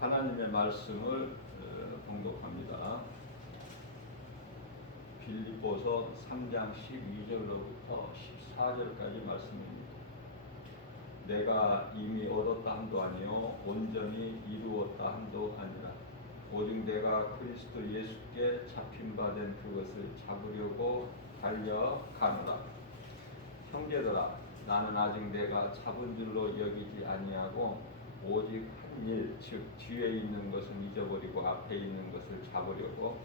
하나님의 말씀을 봉독합니다. 빌립보서 3장 12절로부터 14절까지 말씀입니다. 내가 이미 얻었다 함도 아니요 온전히 이루었다 함도 아니라 오직 내가 그리스도 예수께 잡힌 바 된 그것을 잡으려고 달려가노라. 형제들아, 나는 아직 내가 잡은 줄로 여기지 아니하고 오직 한 일, 즉 뒤에 있는 것은 잊어버리고 앞에 있는 것을 잡으려고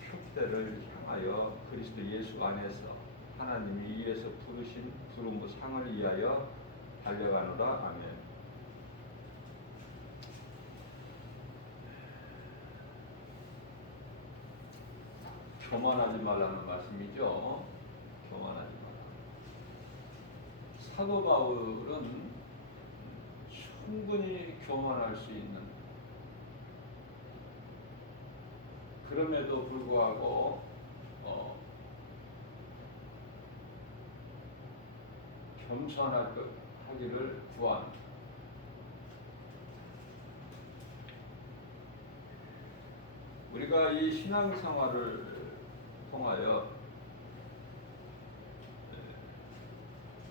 표대를 향하여 그리스도 예수 안에서 하나님이 위에서 부르신 부름의 상을 위하여 달려가노라. 아멘. 교만하지 말라는 말씀이죠. 교만하지 말라. 사도 바울은 충분히 교만할 수 있는, 그럼에도 불구하고 겸손하기를 구합니다. 우리가 이 신앙생활을 통하여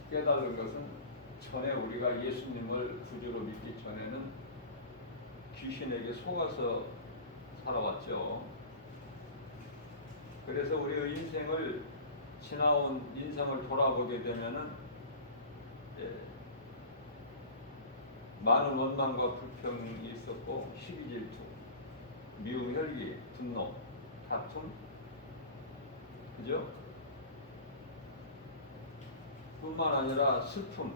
깨달은 것은, 전에 우리가 예수님을 구주로 믿기 전에는 귀신에게 속아서 살아왔죠. 그래서 우리의 인생을, 지나온 인생을 돌아보게 되면은 많은 원망과 불평이 있었고, 시기 질투, 미움, 혈기, 분노, 다툼, 그죠? 뿐만 아니라 슬픔,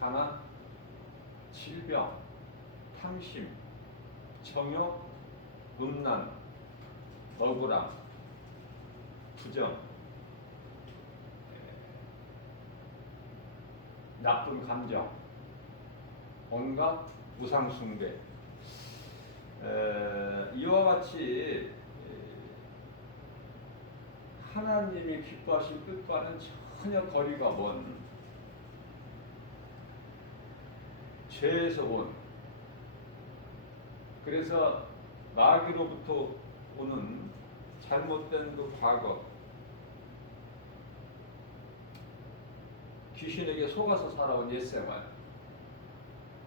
가난, 질병, 탐심, 정욕, 음란, 억울함, 부정, 나쁜 감정, 온갖 우상숭배, 이와 같이 하나님이 기뻐하신 뜻과는 전혀 거리가 먼 죄에서 온, 그래서 마귀로부터 오는 잘못된 그 과거, 귀신에게 속아서 살아온 옛생활,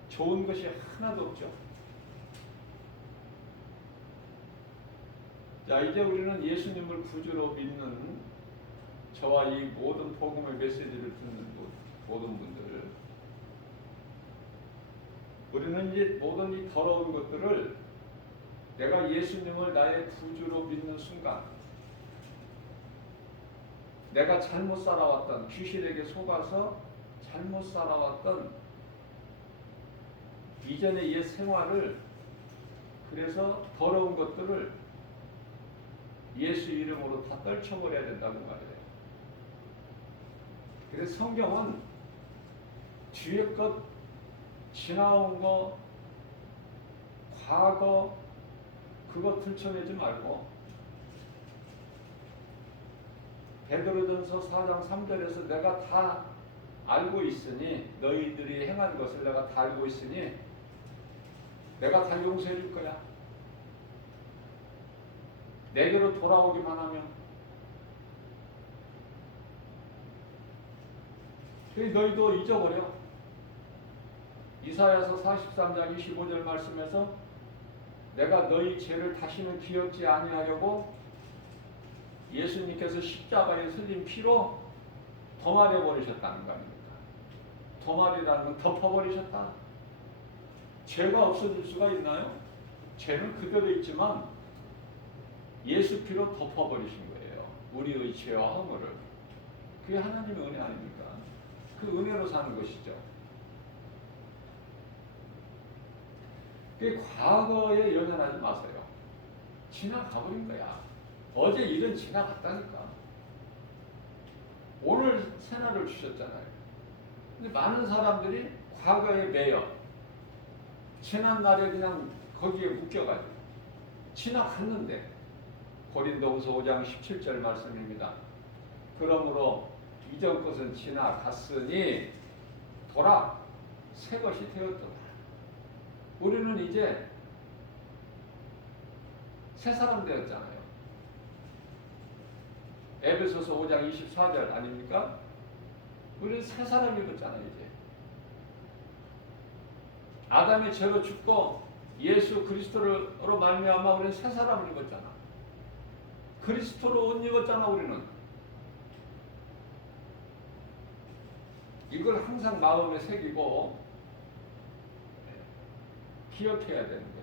좋은 것이 하나도 없죠. 자, 이제 우리는 예수님을 구주로 믿는 저와 이 모든 복음의 메시지를 듣는 모든 분들, 우리는 이제 모든 이 더러운 것들을 내가 예수님을 나의 구주로 믿는 순간, 내가 잘못 살아왔던, 귀신에게 속아서 잘못 살아왔던 이전의 옛 생활을, 그래서 더러운 것들을 예수 이름으로 다 떨쳐버려야 된다는 말이에요. 그래서 성경은 뒤에 것, 지나온 거, 과거, 그거 들춰내지 말고, 베드로전서 4장 3절에서 내가 다 알고 있으니, 너희들이 행한 것을 내가 다 알고 있으니 내가 다 용서해 줄 거야. 내게로 돌아오기만 하면. 너희도 잊어버려. 이사야서 43장 25절 말씀에서 내가 너희 죄를 다시는 기억지 아니하려고 예수님께서 십자가에 흘린 피로 도말해 버리셨다는 거 아닙니까? 도말이라는 건 덮어버리셨다. 죄가 없어질 수가 있나요? 죄는 그대로 있지만 예수 피로 덮어버리신 거예요. 우리의 죄와 허물을. 그게 하나님의 은혜 아닙니까? 그 은혜로 사는 것이죠. 그 과거에 연연하지 마세요. 지나가버린 거야. 어제 일은 지나갔다니까. 오늘 새날을 주셨잖아요. 근데 많은 사람들이 과거에 매여 지난 날에 그냥 거기에 묶여가지고 지나갔는데, 고린도후서 5장 17절 말씀입니다. 그러므로 이전 것은 지나갔으니 돌아 새 것이 되었더라. 우리는 이제 새 사람 되었잖아요. 에베소서 5장 24절 아닙니까? 우리는 새 사람이 되었잖아요. 이제 아담이 죄로 죽고 예수 그리스도로 말미암아 우리는 새 사람을 입었잖아. 그리스도로 옷 입었잖아. 우리는 이걸 항상 마음에 새기고 기억해야 되는 거예요.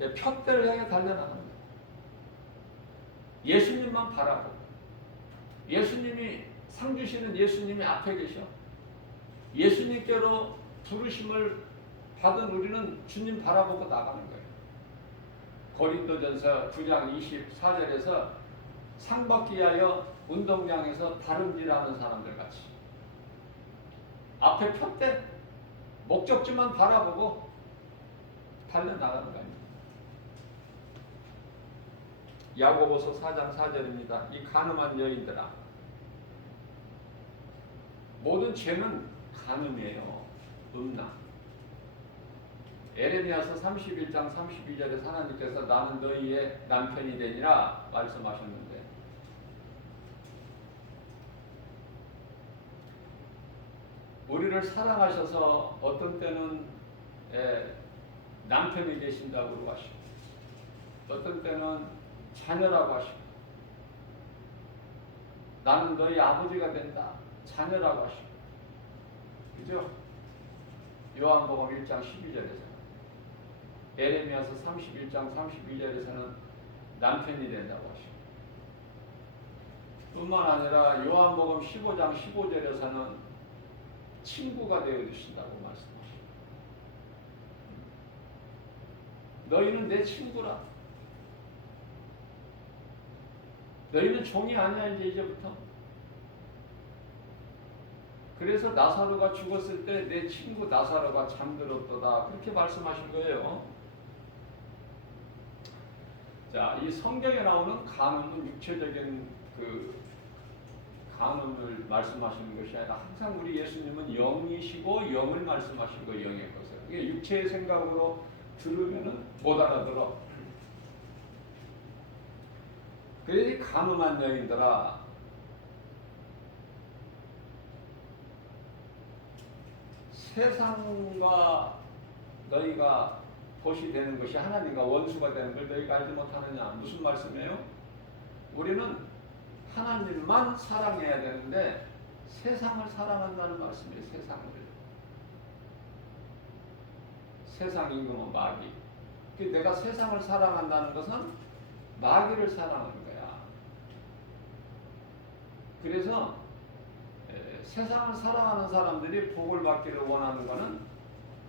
푯대를 향해 달려나가는 거예요. 예수님만 바라보고, 예수님이 상 주시는 예수님이 앞에 계셔. 예수님께로 부르심을 받은 우리는 주님 바라보고 나가는 거예요. 고린도전서 9장 24절에서 상 받기 위하여 운동장에서 다름질하는 사람들 같이 앞에 푯대 목적지만 바라보고 달려나가는 거 아닙니까? 야고보서 4장 4절입니다. 이 간음한 여인들아, 모든 죄는 간음이에요. 음란. 에레미야서 31장 32절에 하나님께서 나는 너희의 남편이 되니라 말씀하셨는데, 우리를 사랑하셔서 어떤 때는 남편이 되신다고 하시고, 어떤 때는 자녀라고 하시고, 나는 너희 아버지가 된다 자녀라고 하시고, 그죠? 요한복음 1장 12절에서, 에레미야서 31장 32절에서는 남편이 된다고 하시고, 뿐만 아니라 요한복음 15장 15절에서는 친구가 되어 주신다고 말씀하시고, 너희는 내 친구라. 너희는 종이 아니야 이제부터. 그래서 나사로가 죽었을 때 내 친구 나사로가 잠들었도다 그렇게 말씀하신 거예요. 자, 이 성경에 나오는 간음은 육체적인 그 간음을 말씀하시는 것이 아니라 항상 우리 예수님은 영이시고 영을 말씀하신 거 영의 것을. 이게 육체의 생각으로 들으면은 못 알아들어. 그래서 이 간음한 여인들아, 세상과 너희가 보시 되는 것이 하나님과 원수가 되는 걸 너희가 알지 못하느냐. 무슨 말씀이에요? 우리는 하나님만 사랑해야 되는데 세상을 사랑한다는 말씀이에요. 세상을. 세상 임금은 마귀. 내가 세상을 사랑한다는 것은 마귀를 사랑하는 거야. 그래서 세상을 사랑하는 사람들이 복을 받기를 원하는 것은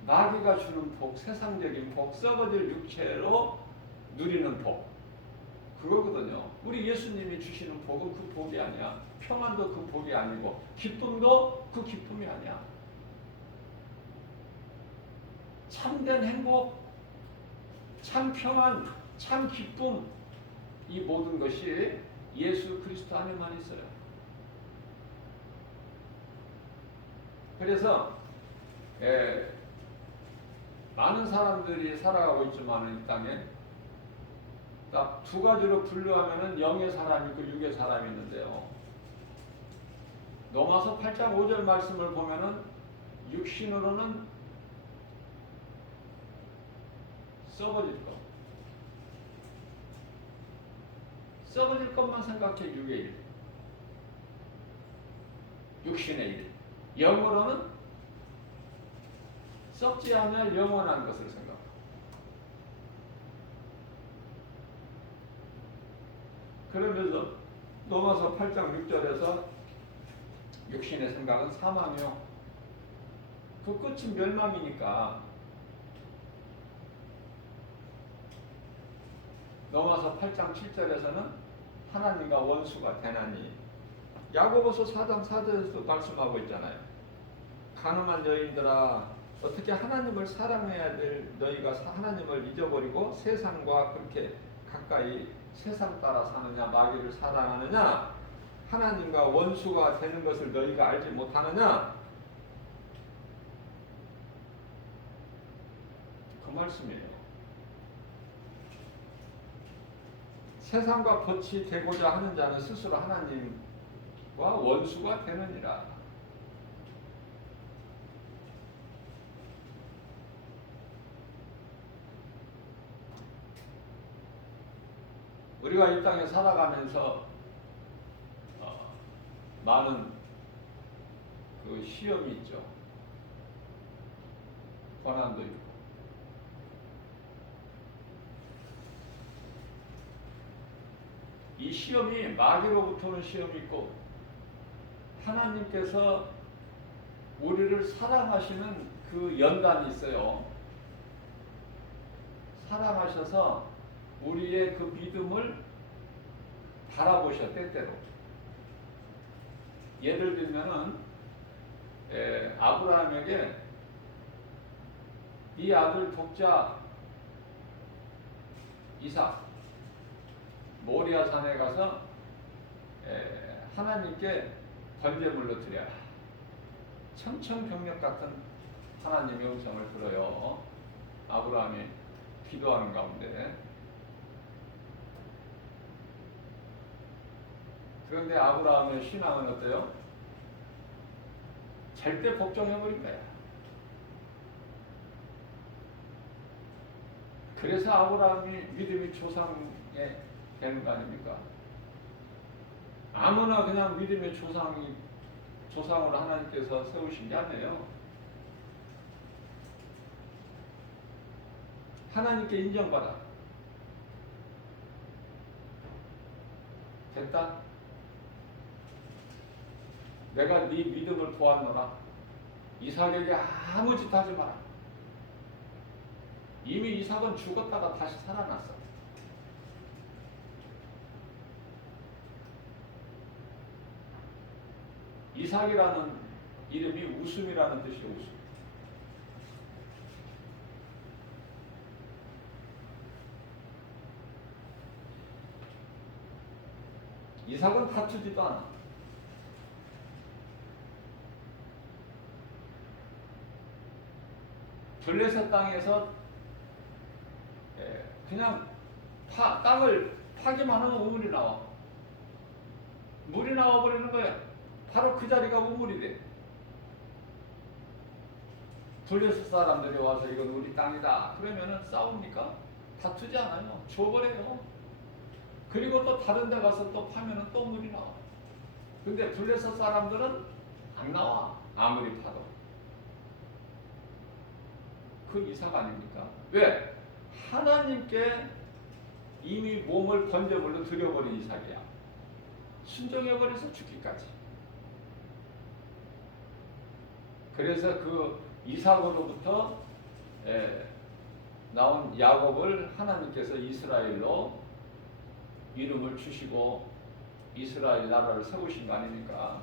마귀가 주는 복, 세상적인 복, 썩어질 육체로 누리는 복, 그거거든요. 우리 예수님이 주시는 복은 그 복이 아니야. 평안도 그 복이 아니고 기쁨도 그 기쁨이 아니야. 참된 행복, 참 평안, 참 기쁨, 이 모든 것이 예수 그리스도 안에만 있어요. 그래서 많은 사람들이 살아가고 있지만 이 땅에 딱 두 가지로 분류하면은 영의 사람이 있고 육의 사람이 있는데요. 로마서 8장 5절 말씀을 보면은 육신으로는 썩어질 것, 썩어질 것만 생각해. 육의 일, 육신의 일. 영으로는 썩지 않을 영원한 것을 생각합니다. 그러면서 로마서 8장 6절에서 육신의 생각은 사망이요, 그 끝은 멸망이니까. 로마서 8장 7절에서는 하나님과 원수가 되나니, 야고보서 4장 4절에서도 말씀하고 있잖아요. 간음한 여인들아, 어떻게 하나님을 사랑해야 될 너희가 하나님을 잊어버리고 세상과 그렇게 가까이 세상 따라 사느냐, 마귀를 사랑하느냐, 하나님과 원수가 되는 것을 너희가 알지 못하느냐. 그 말씀이에요. 세상과 같이 되고자 하는 자는 스스로 하나님과 원수가 되느니라. 우리가 이 땅에 살아가면서 많은 그 시험이 있죠. 고난도 있고. 이 시험이 마귀로부터 오는 시험이 있고 하나님께서 우리를 사랑하시는 그 연단이 있어요. 사랑하셔서 우리의 그 믿음을 바라보셔, 때때로. 예를 들면은 아브라함에게 이 아들 독자 이삭 모리아 산에 가서 하나님께 번제물로 드려라. 천천병력 같은 하나님의 음성을 들어요. 아브라함이 기도하는 가운데. 그런데 아브라함의 신앙은 어때요? 절대 복종해버린 거야. 그래서 아브라함이 믿음이 조상에 되는 거 아닙니까? 아무나 그냥 믿음의 조상으로 하나님께서 세우신 게 아니에요. 하나님께 인정받아. 됐다? 내가 네 믿음을 보았노라. 이삭에게 아무 짓 하지 마라. 이미 이삭은 죽었다가 다시 살아났어. 이삭이라는 이름이 웃음이라는 뜻이에요. 웃음. 이삭은 다투지도 않아. 블레셋 땅에서 그냥 땅을 파기만 하면 우물이 나와. 물이 나와버리는 거야. 바로 그 자리가 우물이 돼. 블레셋 사람들이 와서 이건 우리 땅이다 그러면은 싸웁니까? 다투지 않아요. 줘버려요. 그리고 또 다른 데 가서 또 파면은 또 물이 나와. 근데 블레셋 사람들은 안 나와. 아무리 파도. 그 이삭 아닙니까? 왜? 하나님께 이미 몸을 번제물로 드려버린 이삭이야. 순종해버려서 죽기까지. 그래서 그 이삭으로부터 나온 야곱을 하나님께서 이스라엘로 이름을 주시고 이스라엘 나라를 세우신 거 아닙니까?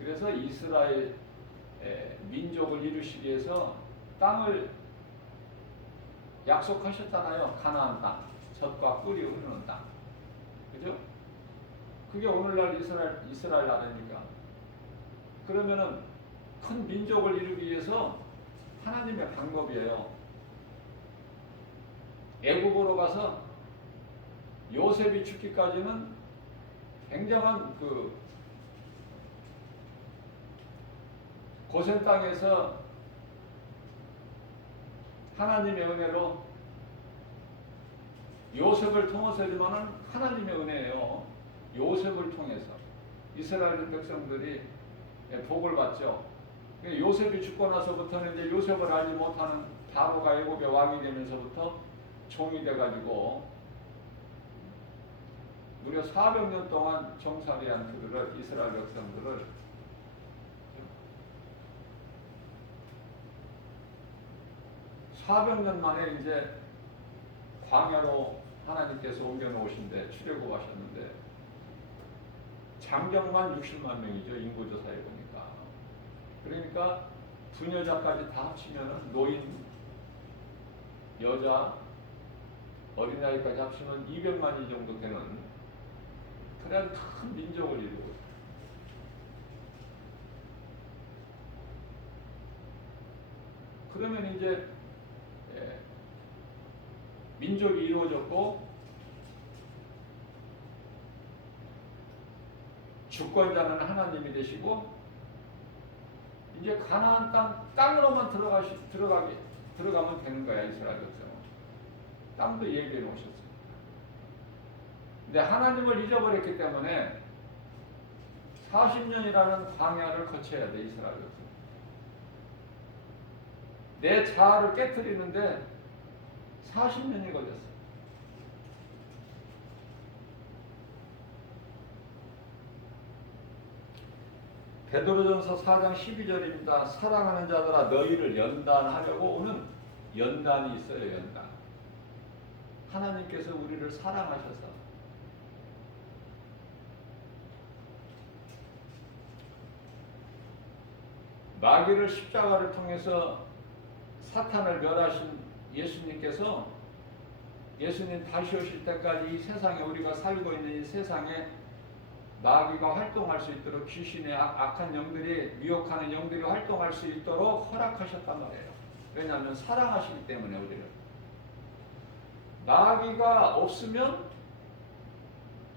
그래서 이스라엘 민족을 이루시기 위해서 땅을 약속하셨잖아요. 가나안 땅, 젖과 꿀이 흐르는 땅, 그죠? 그게 오늘날 이스라엘 나라입니까? 그러면은 큰 민족을 이루기 위해서 하나님의 방법이에요. 애굽으로 가서 요셉이 죽기까지는 굉장한 그 고센 땅에서 하나님의 은혜로 요셉을 통해서지만은 하나님의 은혜예요. 요셉을 통해서 이스라엘 백성들이 복을 받죠. 요셉이 죽고 나서부터는 이제 요셉을 알지 못하는 바로가 애굽의 왕이 되면서부터 종이 돼가지고 무려 400년 동안 종살이한 그들을 이스라엘 백성들을 400년 만에 이제 광야로 하나님께서 옮겨놓으신데 출애굽하셨는데 장정만 60만 명이죠. 인구조사에 보니까. 그러니까 부녀자까지 다 합치면 노인, 여자, 어린아이까지 합치면 200만이 정도 되는 그런 큰 민족을 이루고 있어요. 그러면 이제 민족이 이루어졌고 주권자는 하나님이 되시고 이제 가나안 땅으로만 들어가면 되는 거야. 이스라엘 백성은 땅도 예비해 놓으셨어요. 근데 하나님을 잊어버렸기 때문에 40년이라는 광야를 거쳐야 돼. 이스라엘 백성. 내 자아를 깨트리는데 40년이 걸렸어. 베드로전서 4장 12절입니다. 사랑하는 자들아 너희를 연단하려고는 연단이 있어요. 연단. 하나님께서 우리를 사랑하셔서 마귀를 십자가를 통해서 사탄을 멸하신 예수님께서 예수님 다시 오실 때까지 이 세상에 우리가 살고 있는 이 세상에 마귀가 활동할 수 있도록 귀신의 악한 영들이 미혹하는 영들이 활동할 수 있도록 허락하셨단 말이에요. 왜냐하면 사랑하시기 때문에 우리를. 마귀가 없으면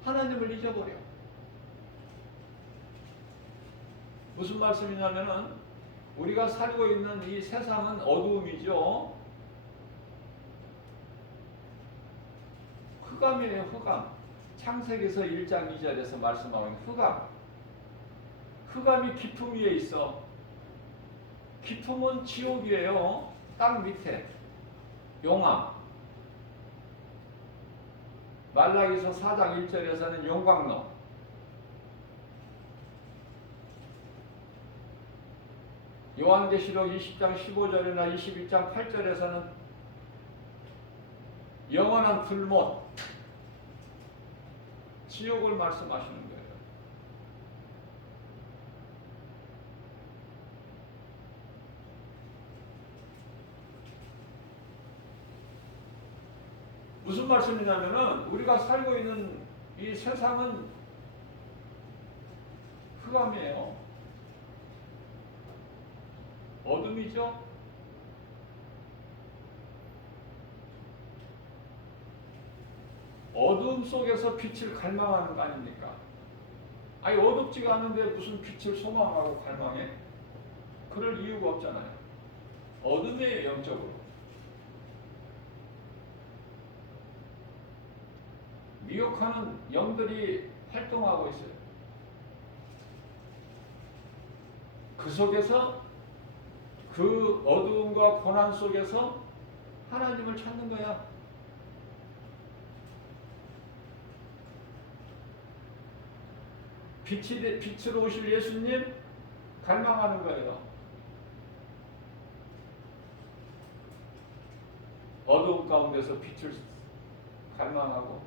하나님을 잊어버려. 무슨 말씀이냐면은 우리가 살고 있는 이 세상은 어두움이죠. 흑암이에요. 흑암. 창세기서 1장 2절에서 말씀하는 흑암. 흑암이 깊음 위에 있어. 깊음은 지옥이에요. 땅 밑에. 용암. 말라기서 4장 1절에서는 용광로. 요한계시록 20장 15절이나 21장 8절에서는 영원한 불못, 지옥을 말씀하시는 거예요. 무슨 말씀이냐면은 우리가 살고 있는 이 세상은 흑암이에요. 어둠이죠. 어둠 속에서 빛을 갈망하는 거 아닙니까? 아니 어둡지가 않은데 무슨 빛을 소망하고 갈망해? 그럴 이유가 없잖아요. 어둠이에요. 영적으로. 미혹하는 영들이 활동하고 있어요. 그 속에서 그 어두움과 고난 속에서 하나님을 찾는 거야. 빛으로 오실 예수님 갈망하는 거예요. 어두움 가운데서 빛을 갈망하고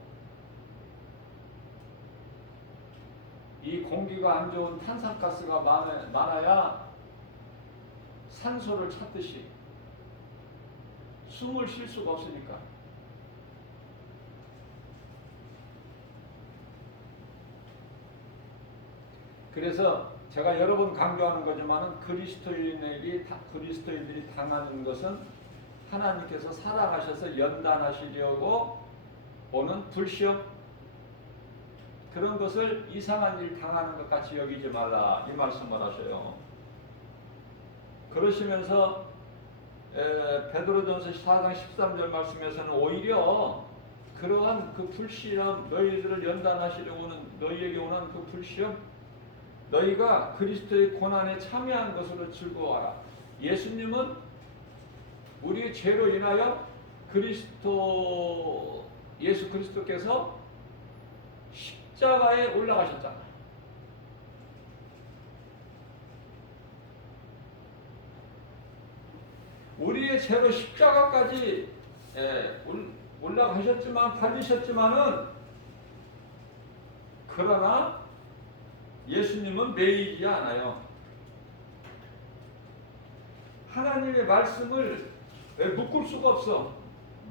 이 공기가 안 좋은 탄산가스가 많아야 산소를 찾듯이 숨을 쉴 수가 없으니까. 그래서 제가 여러 번 강조하는 거지만은 그리스도인들이 당하는 것은 하나님께서 살아가셔서 연단하시려고 오는 불시험, 그런 것을 이상한 일 당하는 것 같이 여기지 말라, 이 말씀을 하셔요. 그러시면서 베드로전서 4장 13절 말씀에서는 오히려 그러한 그 불시험, 너희들을 연단하시려고 오는 너희에게 오는 그 불시험, 너희가 그리스도의 고난에 참여한 것으로 즐거워하라. 예수님은 우리의 죄로 인하여 예수 그리스도께서 십자가에 올라가셨잖아요. 우리의 죄로 십자가까지 올라가셨지만, 달리셨지만은, 그러나 예수님은 매이지 않아요. 하나님의 말씀을 묶을 수가 없어.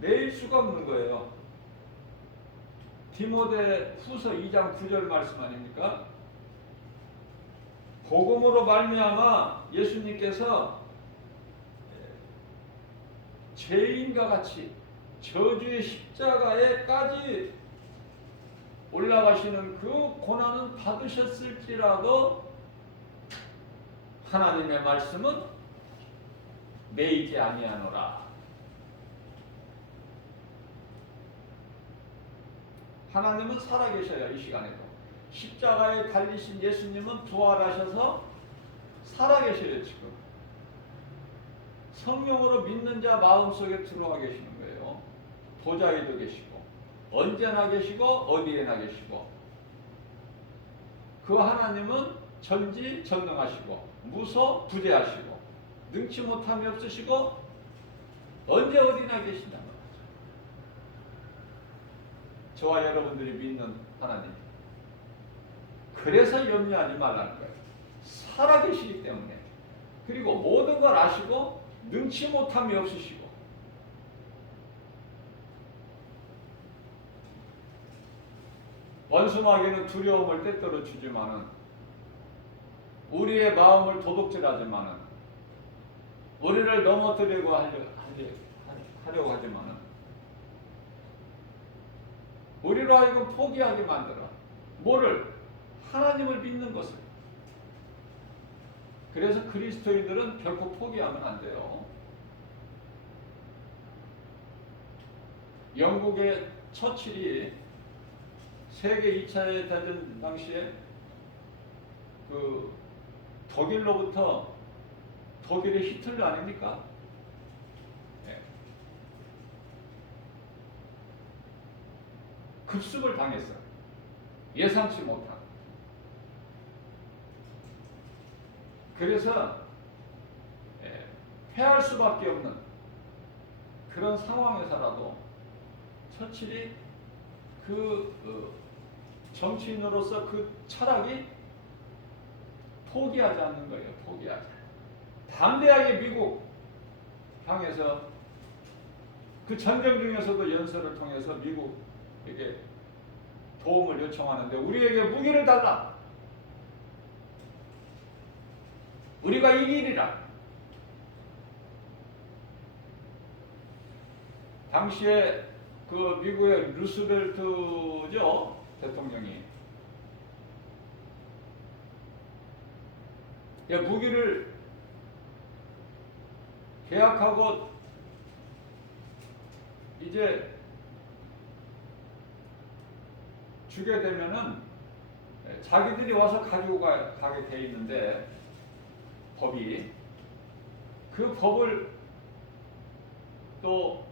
매일 수가 없는 거예요. 디모데 후서 2장 9절 말씀 아닙니까? 복음으로 말미암아 예수님께서 죄인과 같이 저주의 십자가에까지 올라가시는 그 고난은 받으셨을지라도 하나님의 말씀은 매이지 아니하노라. 하나님은 살아계셔요. 이 시간에도 십자가에 달리신 예수님은 부활하셔서 살아계셔요. 지금 성령으로 믿는 자 마음속에 들어와 계시는 거예요. 보좌에도 계시고 언제나 계시고 어디에나 계시고, 그 하나님은 전지전능하시고 무소부재하시고 능치 못함이 없으시고 언제 어디나 계신다는 거죠. 저와 여러분들이 믿는 하나님, 그래서 염려하지 말라는 거예요. 살아계시기 때문에. 그리고 모든 걸 아시고 능치 못함이 없으시고. 원수마귀는 두려움을 때때로 주지만은, 우리의 마음을 도둑질하지만은, 우리를 넘어뜨리고 하려고 하지만은, 우리로 하여금 포기하게 만들어. 뭐를? 하나님을 믿는 것을. 그래서 그리스도인들은 결코 포기하면 안 돼요. 영국의 처칠이 세계 2차 대전 당시에 그 독일로부터, 독일의 히틀러 아닙니까? 네. 급습을 당했어요. 예상치 못한. 그래서 패할 수밖에 없는 그런 상황에서라도 처칠이 정치인으로서 그 철학이 포기하지 않는 거예요. 포기하지. 담대하게 미국 향해서, 그 전쟁 중에서도 연설을 통해서 미국에게 도움을 요청하는데, 우리에게 무기를 달라. 우리가 이기리라. 당시에 그 미국의 루스벨트죠, 대통령이 무기를 계약하고 이제 주게 되면은 자기들이 와서 가지고 가게 돼 있는데, 법이, 그 법을 또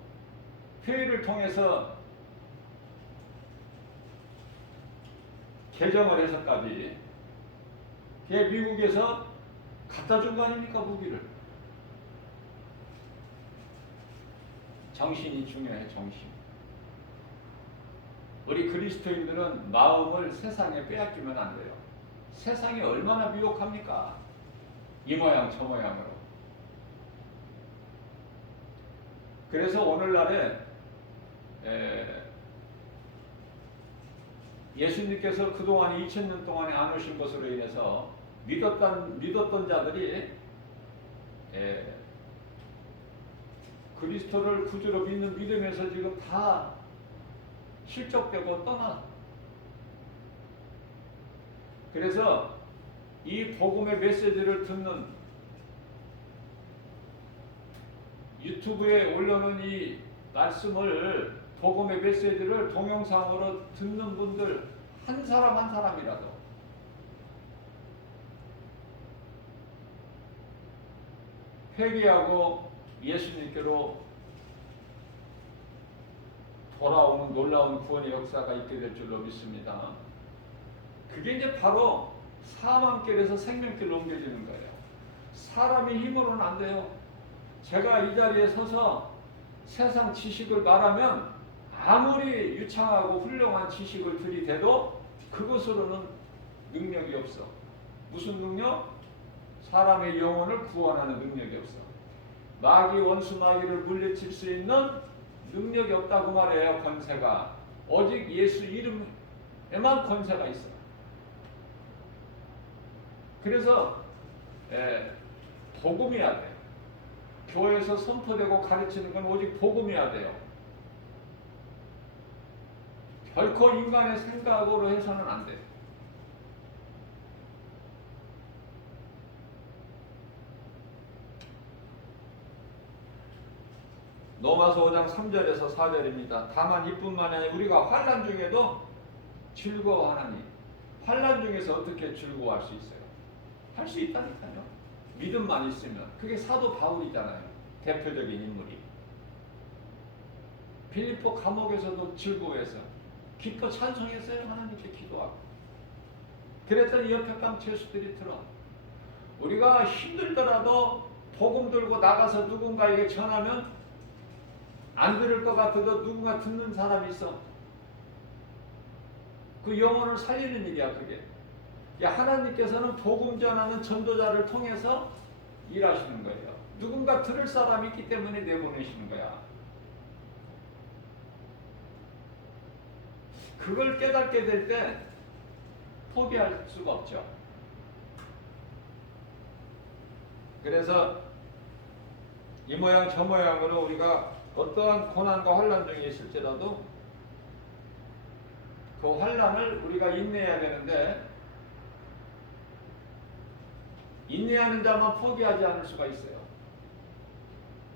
회의를 통해서 개정을 해서까지 미국에서 갖다 준 거 아닙니까, 무기를. 정신이 중요해, 정신. 우리 그리스도인들은 마음을 세상에 빼앗기면 안 돼요. 세상이 얼마나 미혹합니까? 이 모양 저 모양으로. 그래서 오늘날에 예수님께서 그동안 2000년 동안에 안 오신 것으로 인해서 믿었던 자들이 그리스도를 구주로 믿는 믿음에서 지금 다 실족되고 떠나. 그래서 이 복음의 메시지를 듣는, 유튜브에 올려놓은 이 말씀을, 복음의 메시지를 동영상으로 듣는 분들 한 사람 한 사람이라도 회개하고 예수님께로 돌아오는 놀라운 구원의 역사가 있게 될 줄로 믿습니다. 그게 이제 바로 사망길에서 생명길로 옮겨지는 거예요. 사람의 힘으로는 안 돼요. 제가 이 자리에 서서 세상 지식을 말하면 아무리 유창하고 훌륭한 지식을 들이대도 그것으로는 능력이 없어. 무슨 능력? 사람의 영혼을 구원하는 능력이 없어. 마귀, 원수 마귀를 물리칠 수 있는 능력이 없다고 말해요. 권세가. 오직 예수 이름에만 권세가 있어. 그래서 복음이어야 돼. 교회에서 선포되고 가르치는 건 오직 복음이어야 돼요. 결코 인간의 생각으로 해서는 안 돼. 로마서 5장 3절에서 4절입니다. 다만 이뿐만이 아니라 우리가 환난 중에도 즐거워하나니. 환난 중에서 어떻게 즐거워할 수 있어요? 할 수 있다니까요. 믿음만 있으면. 그게 사도 바울이잖아요. 대표적인 인물이. 빌립보 감옥에서도 즐거워해서 기뻐 찬송했어요. 하나님께 기도하고. 그랬더니 옆에 방 죄수들이 들어. 우리가 힘들더라도 복음 들고 나가서 누군가에게 전하면 안 들을 것 같아도 누군가 듣는 사람이 있어. 그 영혼을 살리는 일이야 그게. 하나님께서는 복음 전하는 전도자를 통해서 일하시는 거예요. 누군가 들을 사람이 있기 때문에 내보내시는 거야. 그걸 깨닫게 될 때 포기할 수가 없죠. 그래서 이 모양 저 모양으로 우리가 어떠한 고난과 환난 중에 있을지라도 그 환난을 우리가 인내해야 되는데 인내하는 자만 포기하지 않을 수가 있어요.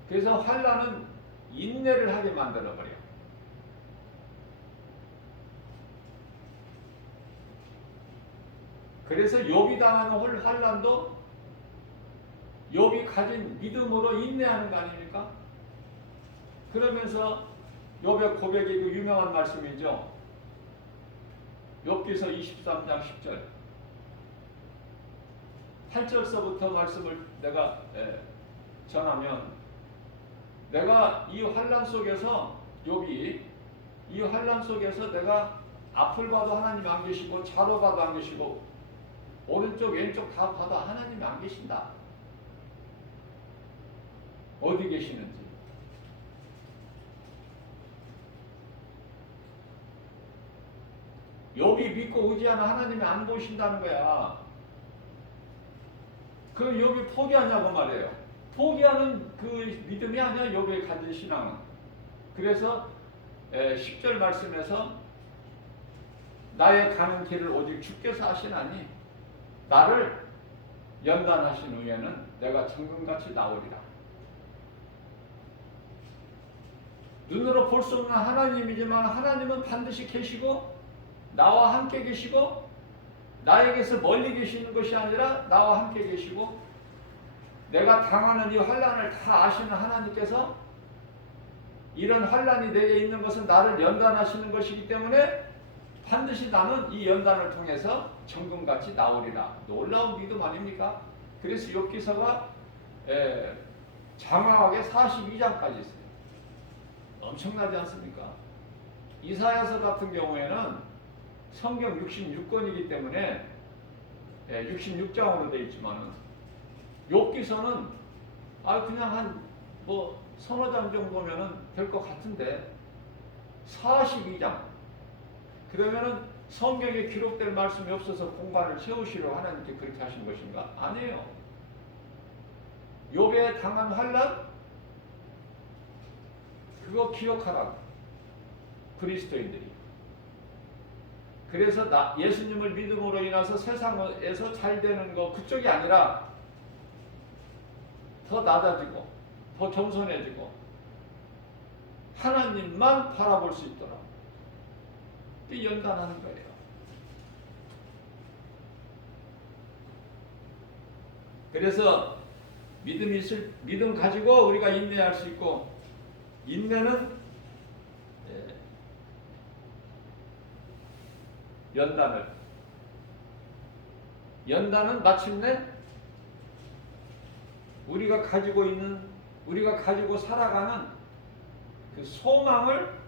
그래서 환난은 인내를 하게 만들어버려요. 그래서 욥이 당하는 환난도 욥이 가진 믿음으로 인내하는 거 아닙니까? 그러면서 욥의 고백이 그 유명한 말씀이죠. 욥기서 23장 10절 8절서부터 말씀을 내가 전하면 내가 이 환난 속에서 욥이 이 환난 속에서 내가 앞을 봐도 하나님 안 계시고 좌로 봐도 안 계시고 오른쪽 왼쪽 다 봐도 하나님이 안 계신다. 어디 계시는지. 욥이 믿고 의지하는 하나님이 안 보신다는 거야. 그 욥이 포기하냐고 말이에요. 포기하는 그 믿음이 아니야 욥이 가진 신앙은. 그래서 10절 말씀에서 나의 가는 길을 오직 주께서 하시나니 나를 연단하신 후에는 내가 정금같이 나오리라. 눈으로 볼 수 없는 하나님이지만 하나님은 반드시 계시고 나와 함께 계시고 나에게서 멀리 계시는 것이 아니라 나와 함께 계시고 내가 당하는 이 환난을 다 아시는 하나님께서 이런 환난이 내게 있는 것은 나를 연단하시는 것이기 때문에 반드시 나는 이 연단을 통해서 정금같이 나오리라. 놀라운 믿음 아닙니까? 그래서 욥기서가 장황하게 42장까지 있어요. 엄청나지 않습니까? 이사야서 같은 경우에는 성경 66권이기 때문에 66장으로 되어 있지만 욥기서는 그냥 한 서너 장 정도면 될 것 같은데 42장. 그러면은 성경에 기록될 말씀이 없어서 공간을 채우시려고 하나님께 그렇게 하신 것인가? 아니에요. 욥에 당한 환난 그거 기억하라. 그리스도인들이. 그래서 예수님을 믿음으로 인해서 세상에서 잘 되는 거 그쪽이 아니라 더 낮아지고 더 겸손해지고 하나님만 바라볼 수 있도록 연단하는 거예요. 그래서 믿음 가지고 우리가 인내할 수 있고 인내는 연단은 마침내 우리가 가지고 살아가는 그 소망을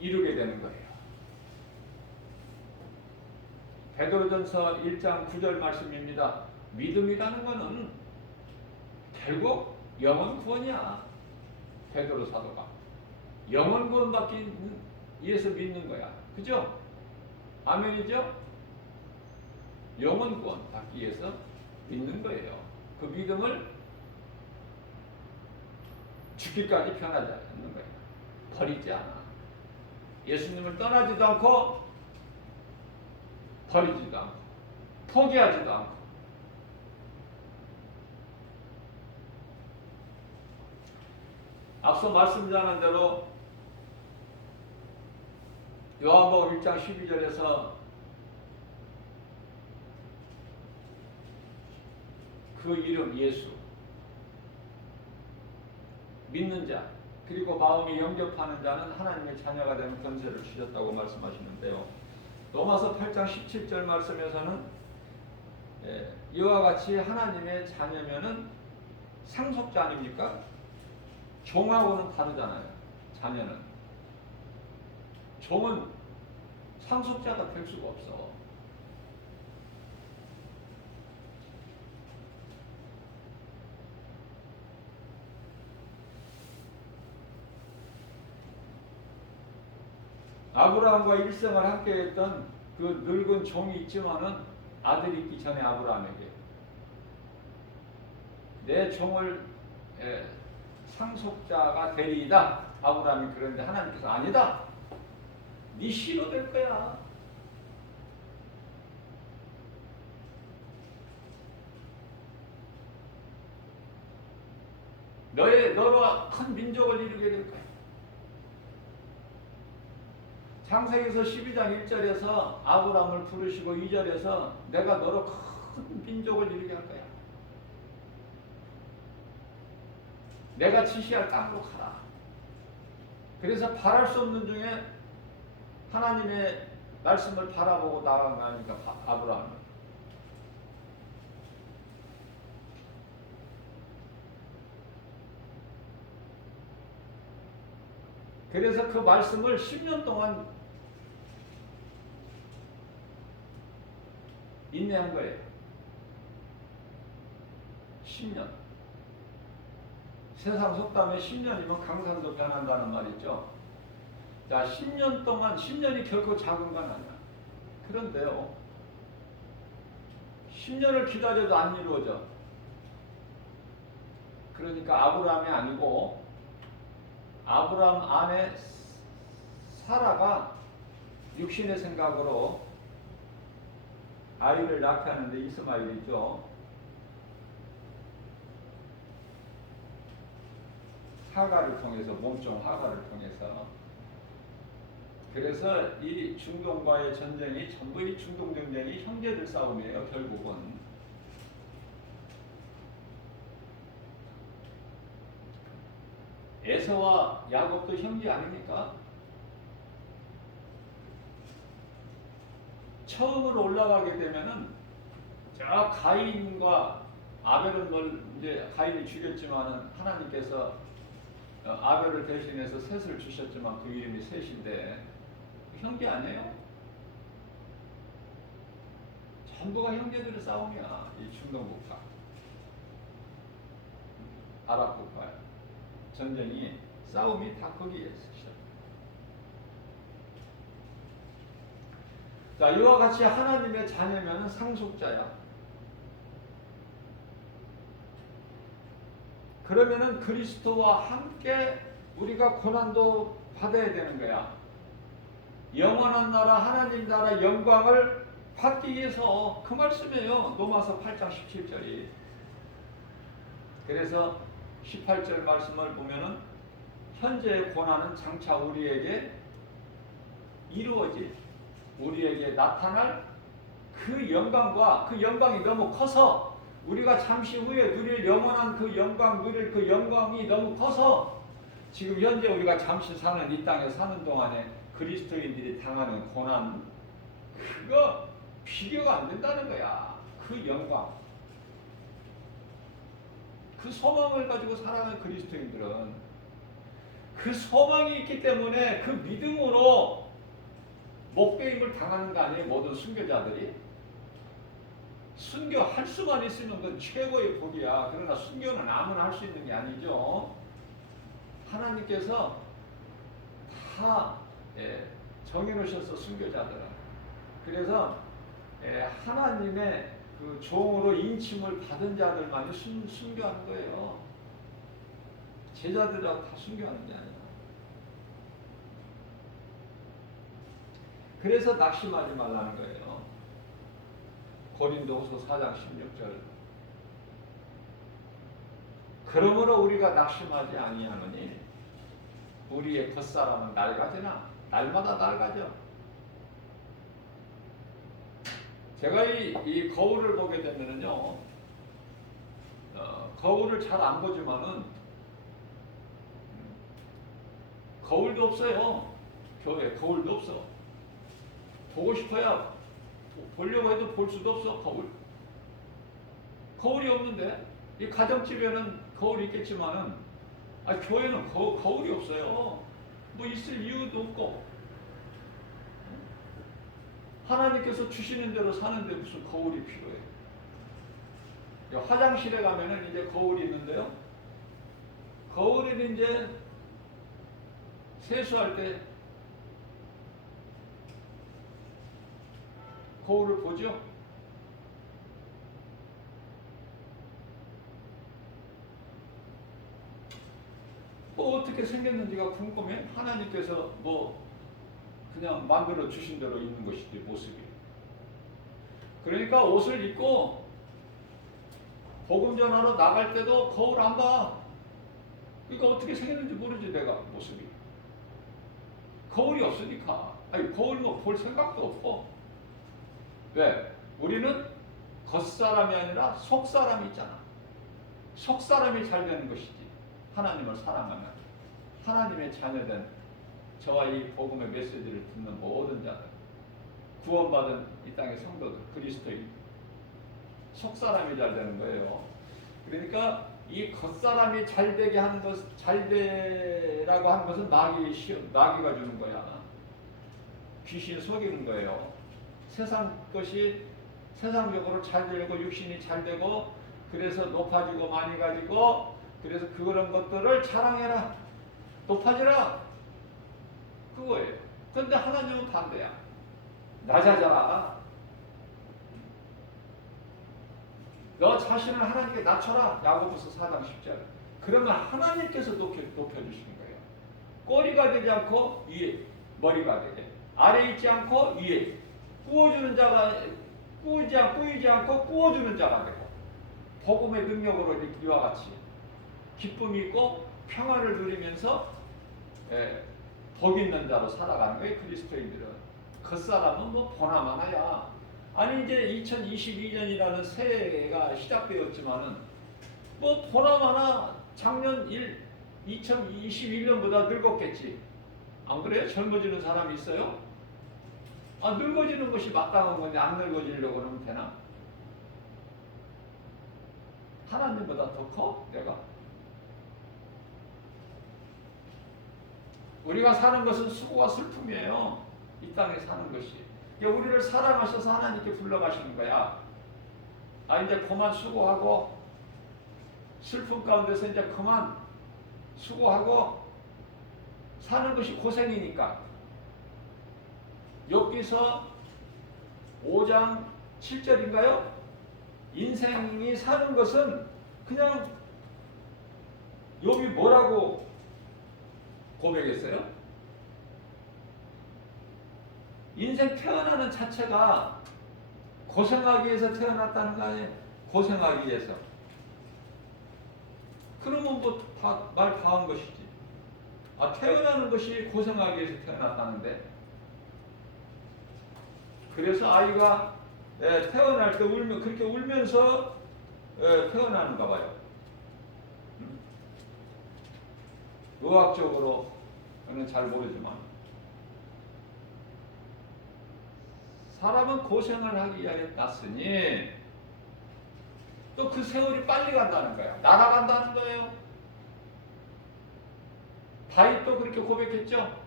이루게 되는 거예요. 베드로전서 1장 9절 말씀입니다. 믿음이라는 것은 결국 영혼 구원이야. 베드로 사도가 영혼 구원 받기 위해서 믿는 거야. 그죠? 아멘이죠? 영혼 구원 받기 위해서 믿는 거예요. 그 믿음을 죽기까지 변하지 않는 거예요. 버리지 않아. 예수님을 떠나지도 않고 버리지도 않고 포기하지도 않고 앞서 말씀드린 대로 요한복음 1장 12절에서 그 이름 예수 믿는 자 그리고 마음이 영접하는 자는 하나님의 자녀가 되는 권세를 주셨다고 말씀하시는데요. 로마서 8장 17절 말씀에서는 이와 같이 하나님의 자녀면은 상속자 아닙니까? 종하고는 다르잖아요. 자녀는 종은 상속자가 될 수가 없어. 아브라함과 일생을 함께했던 그 늙은 종이 있지만은 아들이 있기 전에 아브라함에게 내 종을 상속자가 되리이다. 아브라함이 그런데 하나님께서 아니다. 네 씨로 될 거야. 너로 큰 민족을 이루게 될 거야. 창세기서 12장 1절에서 아브라함을 부르시고 2절에서 내가 너로 큰 민족을 이루게 할 거야. 내가 지시할 땅으로 가라. 그래서 바랄 수 없는 중에 하나님의 말씀을 바라보고 나아간 거 아닙니까? 아브라함은. 그래서 그 말씀을 10년 동안 인내한 거예요. 10년. 세상 속담에 10년이면 강산도 변한다는 말 있죠. 자, 10년 동안 10년이 결코 작은 건 아니야. 그런데요. 10년을 기다려도 안 이루어져. 그러니까 아브라함이 아니고 아브라함 아내 사라가 육신의 생각으로 아이를 낳게 하는데 이스마엘이죠. 하가를 통해서 몸종 하가를 통해서 그래서 이 중동과의 전쟁이 전부 이 중동 전쟁이 형제들 싸움이에요. 결국은 에서와 야곱도 형제 아닙니까? 처음으로 올라가게 되면은 저 가인과 아벨은 이제 가인이 죽였지만은 하나님께서 아벨을 대신해서 셋을 주셨지만 그 이름이 셋인데 형제 아니에요? 전부가 형제들의 싸움이야. 이 중동국가 아랍국가 전쟁이 싸움이 다 거기에 시작. 자, 이와 같이 하나님의 자녀면 상속자야. 그러면은 그리스도와 함께 우리가 고난도 받아야 되는 거야. 영원한 나라 하나님 나라 영광을 받기 위해서 그 말씀이에요. 로마서 8장 17절이. 그래서 18절 말씀을 보면은 현재의 고난은 장차 우리에게 이루어질 우리에게 나타날 그 영광과 그 영광이 너무 커서 우리가 잠시 후에 누릴 영원한 그 영광 누릴 그 영광이 너무 커서 지금 현재 우리가 잠시 사는 이 땅에 사는 동안에 그리스도인들이 당하는 고난 그거 비교가 안 된다는 거야. 그 영광 그 소망을 가지고 살아가는 그리스도인들은 그 소망이 있기 때문에 그 믿음으로 목배임을 당하는 거 아니에요? 모든 순교자들이. 순교할 수만 있으면 그건 최고의 복이야. 그러나 순교는 아무나 할 수 있는 게 아니죠. 하나님께서 다 정해놓으셔서 순교자들은. 그래서 하나님의 그 종으로 인침을 받은 자들만이 순교하는 거예요. 제자들하고 다 순교하는 게 아니라. 그래서 낙심하지 말라는 거예요. 고린도후서 4장 16절. 그러므로 우리가 낙심하지 아니하노니 우리의 겉사람은 낡아지나 날마다 낡아져. 제가 이 거울을 보게 되면은요, 거울을 잘 안 보지만은 거울도 없어요. 교회 거울도 없어. 보고 싶어야 보려고 해도 볼 수도 없어. 거울이 없는데 이 가정집에는 거울이 있겠지만은 교회는 거울이 없어요. 뭐 있을 이유도 없고 하나님께서 주시는 대로 사는데 무슨 거울이 필요해? 화장실에 가면은 이제 거울이 있는데요. 거울에는 이제 세수할 때 거울을 보죠. 뭐 어떻게 생겼는지가 궁금해. 하나님께서 뭐 그냥 만들어 주신 대로 있는 것이지 모습이. 그러니까 옷을 입고 복음 전하러 나갈 때도 거울 안 봐. 그러니까 어떻게 생겼는지 모르지 내가 모습이. 거울이 없으니까. 아니 거울 뭐 볼 생각도 없고. 왜? 우리는 겉사람이 아니라 속사람이 있잖아. 속사람이 잘 되는 것이지. 하나님을 사랑하면 하나님의 자녀된 저와 이 복음의 메시지를 듣는 모든 자들, 구원받은 이 땅의 성도들, 그리스도인, 속사람이 잘 되는 거예요. 그러니까 이 겉사람이 잘 되게 하는 것, 잘 되라고 하는 것은 마귀가 주는 거야. 귀신 속이는 거예요. 세상 것이 세상적으로 잘 되고 육신이 잘 되고 그래서 높아지고 많이 가지고 그래서 그런 것들을 자랑해라. 높아지라. 그거예요. 그런데 하나님은 반대야. 낮아져라. 너 자신을 하나님께 낮춰라. 야고보서 4장 10절. 그러면 하나님께서 높여주시는 거예요. 꼬리가 되지 않고 위에, 머리가 되게. 아래에 있지 않고 위에. 꾸어주는 자가 꾸이지 않고 꾸어주는 자가 되고 복음의 능력으로 이와 같이 기쁨이 있고 평화를 누리면서 복 있는 자로 살아가는 거예요. 그리스도인들은. 겉사람은 뭐 보나마나야. 아니 이제 2022년이라는 새해가 시작되었지만은 뭐 보나마나 작년 2021년보다 늙었겠지. 안 그래요? 젊어지는 사람이 있어요? 늙어지는 것이 마땅한 건데 안 늙어지려고 그러면 되나? 하나님보다 더 커? 내가? 우리가 사는 것은 수고와 슬픔이에요. 이 땅에 사는 것이. 우리를 사랑하셔서 하나님께 불러가시는 거야. 이제 그만 수고하고 슬픔 가운데서 이제 그만 수고하고 사는 것이 고생이니까. 욥기서 5장 7절인가요? 인생이 사는 것은 그냥 욥이 뭐라고 고백했어요? 인생 태어나는 자체가 고생하기 위해서 태어났다는 거 아니에요? 고생하기 위해서. 그러면 뭐 말 다 한 것이지. 태어나는 것이 고생하기 위해서 태어났다는데. 그래서 아이가 태어날 때 그렇게 울면서 태어나는가 봐요. 의학적으로는 잘 모르지만 사람은 고생을 하기 위하여 났으니 또 그 세월이 빨리 간다는 거예요. 날아간다는 거예요. 다윗도 그렇게 고백했죠.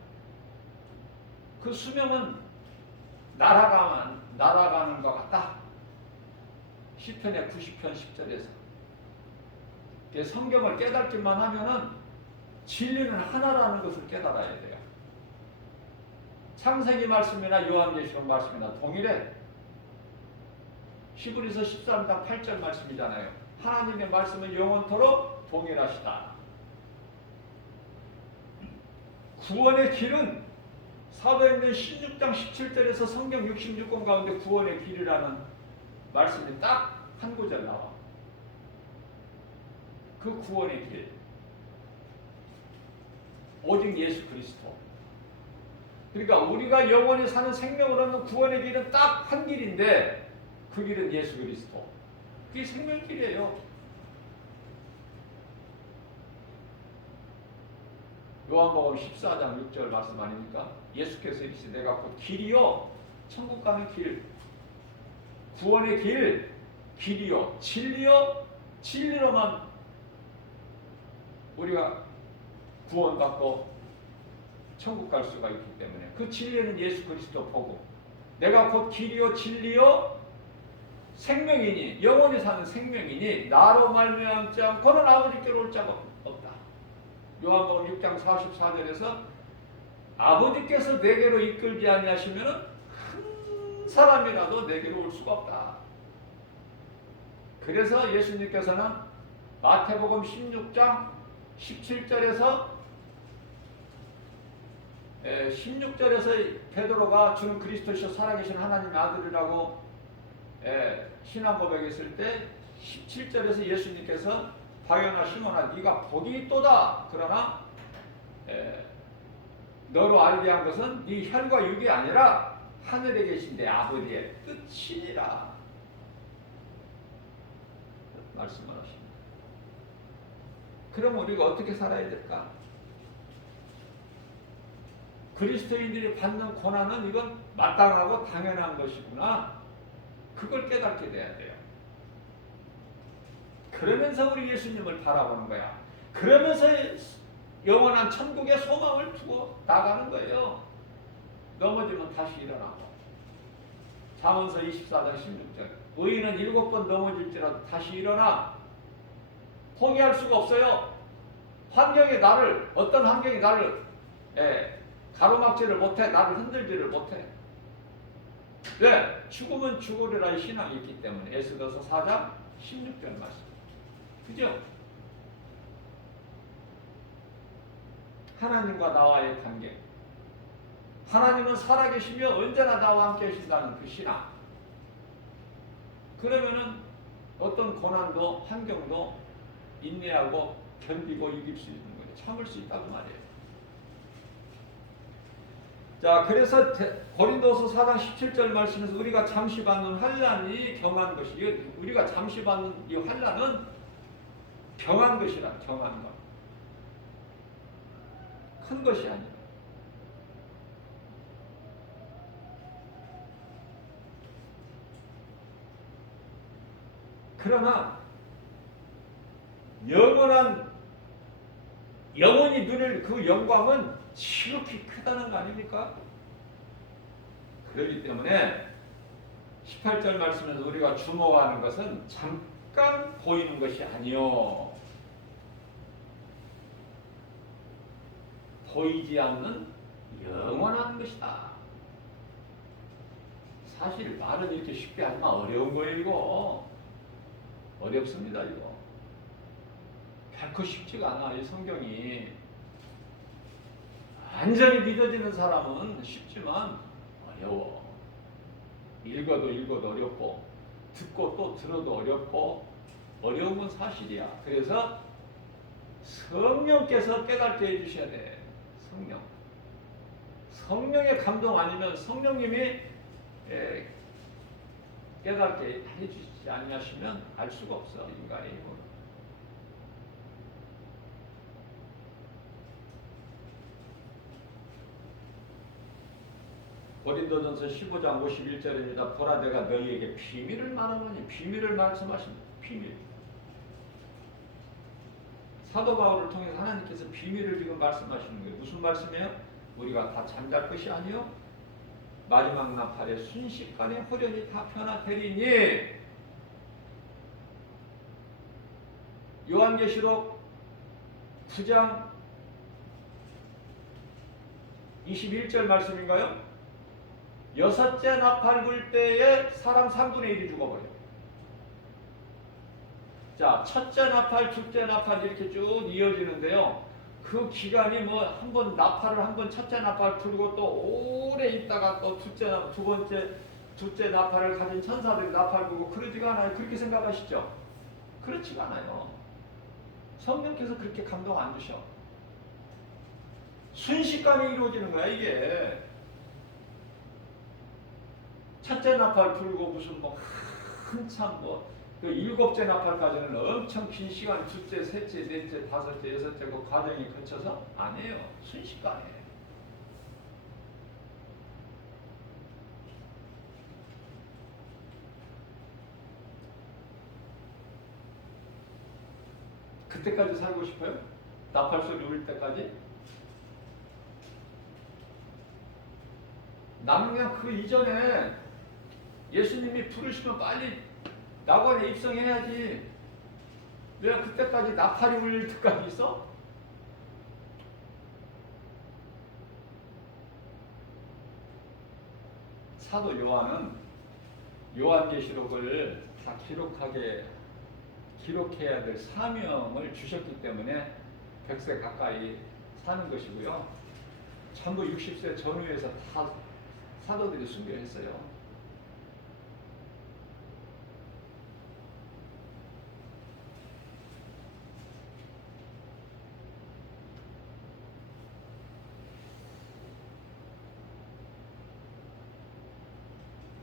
그 수명은 날아가는 것 같다. 시편의 90편 10절에서 성경을 깨닫기만 하면은 진리는 하나라는 것을 깨달아야 돼요. 창세기 말씀이나 요한계시록 말씀이나 동일해. 히브리서 13장 8절 말씀이잖아요. 하나님의 말씀은 영원토록 동일하시다. 구원의 길은 사도행전 16장 17절에서 성경 66권 가운데 구원의 길이라는 말씀이 딱 한 구절 나와. 그 구원의 길. 오직 예수 그리스도. 그러니까 우리가 영원히 사는 생명을 얻는 구원의 길은 딱 한 길인데 그 길은 예수 그리스도. 그게 생명의 길이에요. 요한복음 14장 6절 말씀 아닙니까? 예수께서 이르시되 내가 곧 길이요 천국 가는 길, 구원의 길, 길이요 진리요, 진리로만 우리가 구원받고 천국 갈 수가 있기 때문에 그 진리는 예수 그리스도 보고 내가 곧 길이요 진리요 생명이니 영원히 사는 생명이니 나로 말미암지 않고는 아버지께로 올 자가 없다. 요한복음 6장 44절에서 아버지께서 내게로 이끌지 아니하시면 한 사람이라도 내게로 올 수가 없다. 그래서 예수님께서는 마태복음 16장 17절에서 베드로가 주는 그리스도시요 살아계신 하나님의 아들이라고 신앙 고백했을 때 17절에서 예수님께서 바요나 시몬아 네가 복이 있도다. 그러나 너로 알게 한 것은 네 혈과 육이 아니라 하늘에 계신 내 아버지의 뜻이니라 말씀을 하십니다. 그럼 우리가 어떻게 살아야 될까? 그리스도인들이 받는 고난은 이건 마땅하고 당연한 것이구나. 그걸 깨닫게 돼야 돼요. 그러면서 우리 예수님을 바라보는 거야. 그러면서 영원한 천국의 소망을 두고 나가는 거예요. 넘어지면 다시 일어나고. 잠언서 24장 16절 의인은 7번 넘어질지라도 다시 일어나. 포기할 수가 없어요. 환경이 나를 어떤 환경이 나를 가로막지를 못해. 나를 흔들지를 못해. 왜? 죽으면 죽으리라는 신앙이 있기 때문에. 에스더서 4장 16절 말씀. 그죠? 하나님과 나와의 관계. 하나님은 살아계시며 언제나 나와 함께 하신다는 그 신앙. 그러면은 어떤 고난도 환경도 인내하고 견디고 이길 수 있는 거예요. 참을 수 있다고 말이에요. 자, 그래서 고린도서 4장 17절 말씀에서 우리가 잠시 받는 환난이 경한 것이, 우리가 잠시 받는 이 환난은 경한 것이라. 경한 것. 큰 것이 아니라. 그러나 영원히 누릴 그 영광은 지극히 크다는 거 아닙니까? 그렇기 때문에 18절 말씀에서 우리가 주목하는 것은 잠깐 보이는 것이 아니요 보이지 않는 영원한 것이다. 사실 말은 이렇게 쉽게 하지만 어려운 거예요. 이거 어렵습니다. 이거 결코 쉽지가 않아. 이 성경이 완전히 믿어지는 사람은 쉽지만 어려워. 읽어도 어렵고 듣고 또 들어도 어렵고 어려운 건 사실이야. 그래서 성령께서 깨닫게 해주셔야 돼. 성령의 감동 아니면 성령님이 깨닫게 해주시지 않으시면 알 수가 없어. 인간의 힘으로. 고린도전서 15장 51절입니다. 보라 내가 너희에게 비밀을 말하노니. 비밀을 말씀하십니다. 비밀. 사도 바울을 통해서 하나님께서 비밀을 지금 말씀하시는 거예요. 무슨 말씀이에요? 우리가 다 잠잘 것이 아니요 마지막 나팔에 순식간에 호련히 다 변화되리니. 요한계시록 9장 21절 말씀인가요? 6째 나팔 불 때에 사람 3분의 1이 죽어버려요. 자, 첫째 나팔, 둘째 나팔 이렇게 쭉 이어지는데요. 그 기간이 뭐 한 번 나팔을 한 번 첫째 나팔 불고 또 오래 있다가 또 둘째 나팔을 가진 천사들이 나팔 불고 그러지가 않아요. 그렇게 생각하시죠? 그렇지가 않아요. 성령께서 그렇게 감동 안 주셔. 순식간에 이루어지는 거야 이게. 첫째 나팔 불고 무슨 뭐 한참 그 일곱째 나팔까지는 엄청 긴 시간, 둘째, 셋째, 넷째, 다섯째, 여섯째 그 과정이 거쳐서 아니에요. 순식간에. 그때까지 살고 싶어요? 나팔 소리 울릴 때까지? 나는 그냥 그 이전에 예수님이 부르시면 빨리 낙원에 입성해야지. 왜 그때까지 나팔이 울릴 때까지 있어? 사도 요한은 요한계시록을 다 기록해야 될 사명을 주셨기 때문에 100세 가까이 사는 것이고요. 전부 60세 전후에서 다 사도들이 순교했어요.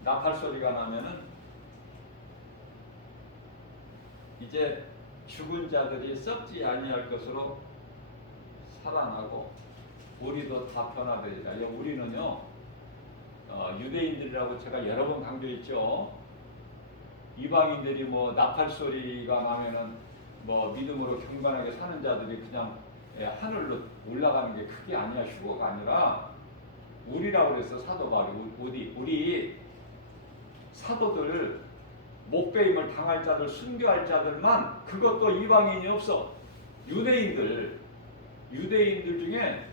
나팔 소리가 나면은 이제 죽은 자들이 썩지 아니할 것으로 살아나고 우리도 다 변화되리라. 우리는요 유대인들이라고 제가 여러 번 강조했죠. 이방인들이 뭐 나팔 소리가 나면은 뭐 믿음으로 경건하게 사는 자들이 그냥 하늘로 올라가는 게 그게 아니야. 휴거가 아니라 우리라고 그래서 사도 바울이 우리 사도들 목배임을 당할 자들, 순교할 자들만, 그것도 이방인이 없어. 유대인들 중에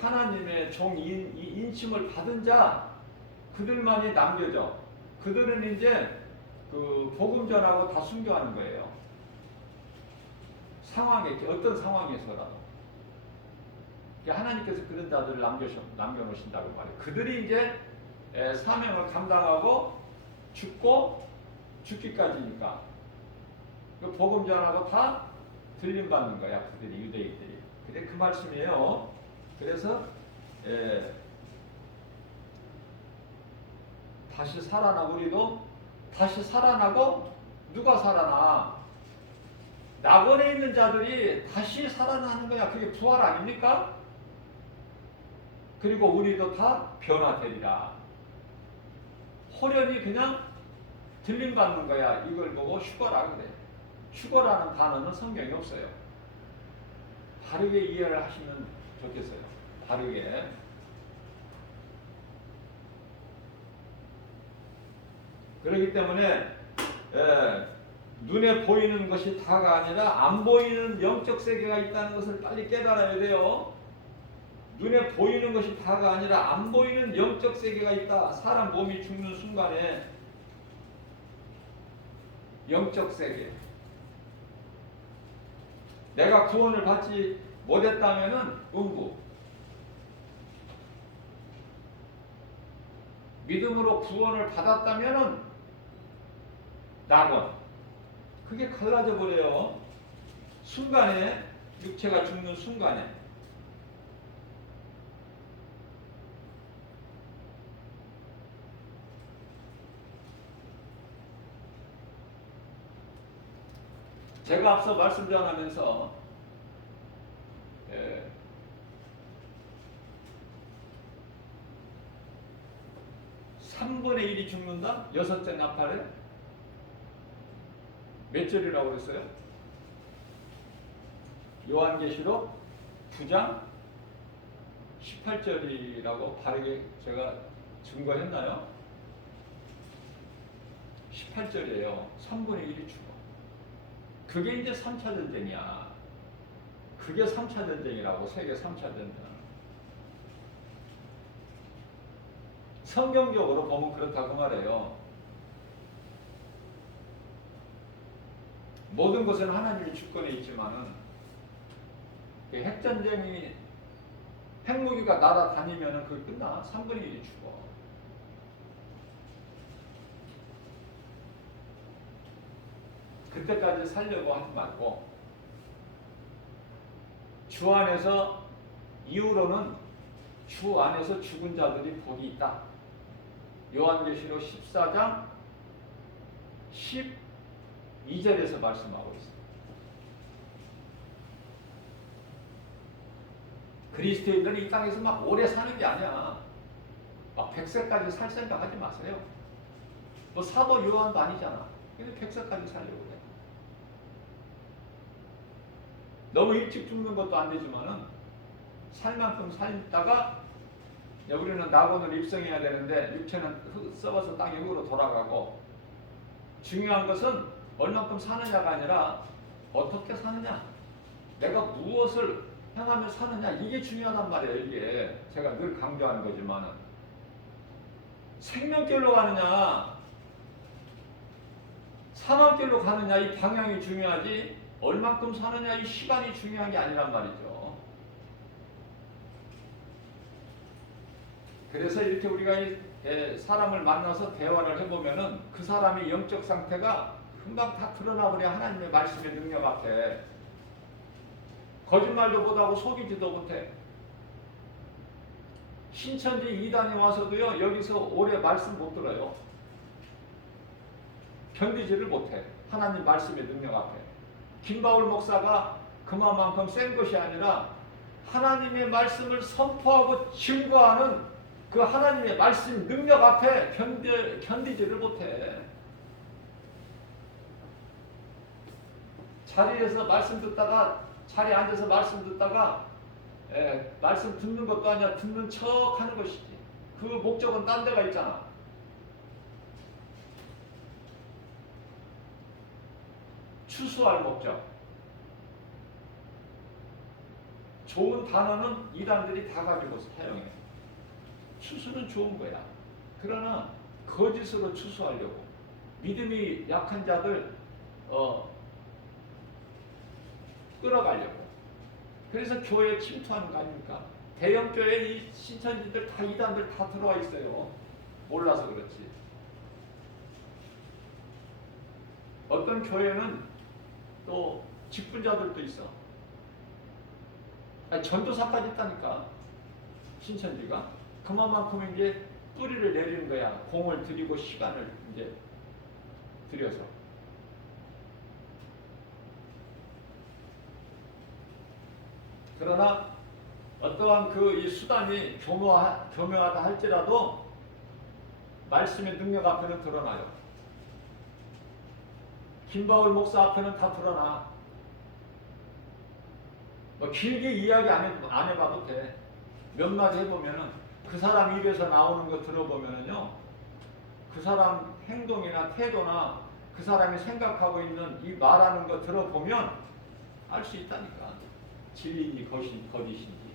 하나님의 종 인침을 받은 자, 그들만이 남겨져. 그들은 이제 그 복음 전하고 다 순교하는 거예요. 어떤 상황에서라도. 하나님께서 그런 자들을 남겨놓으신다고 말해요. 그들이 이제 사명을 감당하고 죽기까지니까 그 복음 전하고 다 들림받는 거야. 그들이, 유대인들이. 근데 그 말씀이에요. 그래서 다시 살아나. 우리도 다시 살아나고. 누가 살아나? 낙원에 있는 자들이 다시 살아나는 거야. 그게 부활 아닙니까? 그리고 우리도 다 변화되리라. 호련히 그냥 들림받는 거야. 이걸 보고 휴거라 그래. 휴거라는 단어는 성경에 없어요. 바르게 이해를 하시면 좋겠어요. 바르게. 그렇기 때문에 눈에 보이는 것이 다가 아니라 안 보이는 영적 세계가 있다는 것을 빨리 깨달아야 돼요. 눈에 보이는 것이 다가 아니라 안 보이는 영적 세계가 있다. 사람 몸이 죽는 순간에 영적 세계. 내가 구원을 받지 못했다면은 음부. 믿음으로 구원을 받았다면은 낙원. 그게 갈라져 버려요. 순간에, 육체가 죽는 순간에. 제가 앞서 말씀 전하면서 3분의 1이 죽는다? 여섯째 나팔에? 몇 절이라고 그랬어요? 요한계시록 9장 18절이라고 바르게 제가 증거했나요? 18절이에요. 3분의 1이 죽어. 그게 이제 3차 전쟁이야. 그게 3차 전쟁이라고. 세계 3차 전쟁. 성경적으로 보면 그렇다고 말해요. 모든 것은 하나님의 주권에 있지만은 핵전쟁이 핵무기가 날아다니면 그게 끝나. 3분의 1이 죽어. 그때까지 살려고 하지 말고 주 안에서 이후로는 주 안에서 죽은 자들이 복이 있다. 요한계시록 14장 12절에서 말씀하고 있습니다. 그리스도인들은 이 땅에서 막 오래 사는 게 아니야. 막 100세까지 살 생각하지 마세요. 뭐 사도 요한도 아니잖아. 근데 100세까지 살려고 그래. 너무 일찍 죽는 것도 안 되지만은 살 만큼 살다가 우리는 낙원을 입성해야 되는데 육체는 썩어서 땅의 흙으로 돌아가고, 중요한 것은 얼만큼 사느냐가 아니라 어떻게 사느냐, 내가 무엇을 행하며 사느냐, 이게 중요하단 말이에요. 이게 제가 늘 강조하는 거지만은 생명길로 가느냐 사망길로 가느냐 이 방향이 중요하지 얼만큼 사느냐 이 시간이 중요한 게 아니란 말이죠. 그래서 이렇게 우리가 사람을 만나서 대화를 해보면은 그 사람의 영적 상태가 금방 다 드러나버려. 하나님의 말씀의 능력 앞에 거짓말도 못하고 속이지도 못해. 신천지 이단이 와서도요 여기서 오래 말씀 못 들어요. 견디지를 못해. 하나님 말씀의 능력 앞에. 김바울 목사가 그만큼 센 것이 아니라 하나님의 말씀을 선포하고 증거하는 그 하나님의 말씀 능력 앞에 견디지를 못해. 자리에서 말씀 듣다가 자리에 앉아서 말씀 듣다가 말씀 듣는 것도 아니라 듣는 척 하는 것이지. 그 목적은 딴 데가 있잖아. 추수할 목적. 좋은 단어는 이단들이 다 가지고 사용해. 추수는 좋은 거야. 그러나 거짓으로 추수하려고 믿음이 약한 자들 끌어가려고. 그래서 교회에 침투하는 거 아닙니까? 대형 교회 이 신천지들 다 이단들 다 들어와 있어요. 몰라서 그렇지. 어떤 교회는 또 직분자들도 있어. 아니, 전도사까지 있다니까. 신천지가 그만큼 이제 뿌리를 내리는 거야. 공을 들이고 시간을 이제 들여서. 그러나 어떠한 그 이 수단이 교묘하다 할지라도 말씀의 능력 앞에는 드러나요. 김바울 목사 앞에는 다 드러나. 뭐 길게 이야기 안 해봐도 돼. 몇 마디 해보면은 그 사람 입에서 나오는 거 들어보면은요, 그 사람 행동이나 태도나 그 사람이 생각하고 있는 이 말하는 거 들어보면 알 수 있다니까. 진리인지 거짓인지.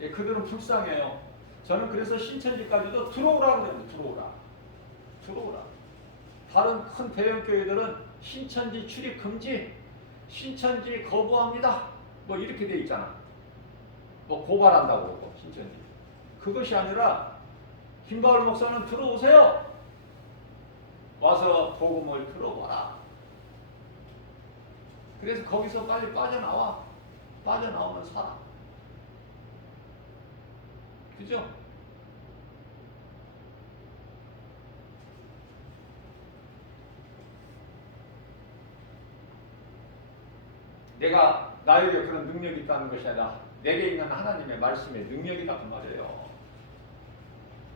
예, 그들은 불쌍해요. 저는 그래서 신천지까지도 들어오라 그래요. 들어오라. 다른 큰 대형 교회들은 신천지 출입 금지, 신천지 거부합니다. 뭐 이렇게 돼 있잖아. 뭐 고발한다고 그러고 신천지. 그것이 아니라 김바울 목사는 들어오세요. 와서 복음을 들어봐라. 그래서 거기서 빨리 빠져나와. 빠져나오면 살아. 그죠? 내가 나에게 그런 능력이 있다는 것이 아니라 내게 있는 하나님의 말씀의 능력이다 그 말이에요.